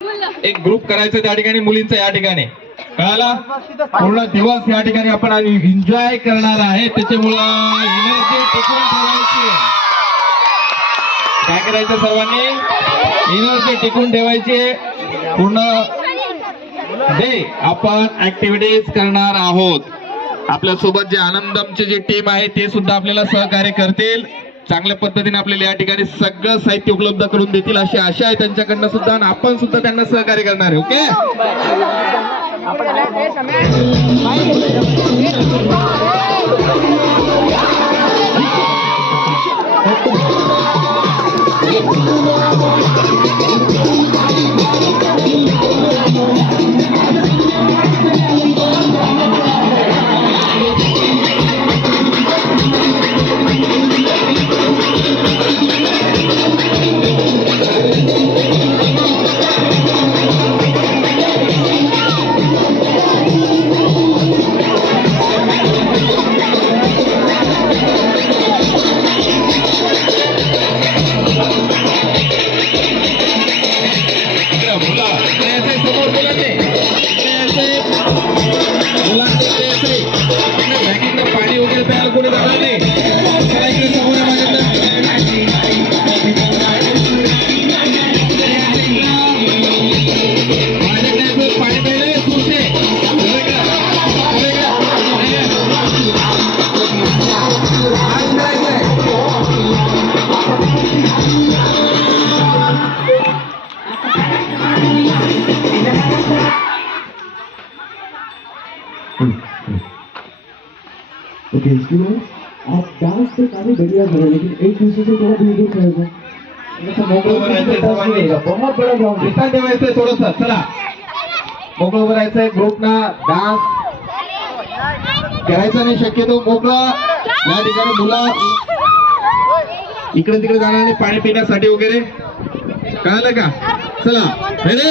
एक ग्रुप करायचं त्या ठिकाणी मुलींचा या ठिकाणी कळाला पूर्ण दिवस या ठिकाणी आपण एन्जॉय करणार आहे त्याच्यामुळं एनर्जी टिकून ठेवायची काय करायचं सर्वांनी एनर्जी टिकून ठेवायची पूर्ण डे आपण ऍक्टिव्हिटीज करणार आहोत आपल्या सोबत जे आनंदमचे जे टीम आहे ते सुद्धा आपल्याला सहकार्य करतील चांगल्या पद्धतीने आपल्याला या ठिकाणी सगळं साहित्य उपलब्ध करून देतील अशी आशा आहे त्यांच्याकडनं सुद्धा आणि आपण सुद्धा त्यांना सहकार्य करणार आहे ओके पाणी वगैरे प्यायला कोणी जाणार नाही पाणी प्यायला ओके स्टूडेंट्स आप डांस तो काफी बढ़िया कर रहे हैं लेकिन एक दूसरे से थोड़ा दूर दूर खड़े हो बहुत बड़ा ग्राउंड विस्तार ठेवायचंय थोडस चला मोकळं उभं राहायचंय ग्रुपना डान्स करायचा नाही शक्यतो मोकळं या ठिकाणी मुलं इकडे तिकडे जाणार नाही पाणी पिण्यासाठी वगैरे कळालं का चला रेडी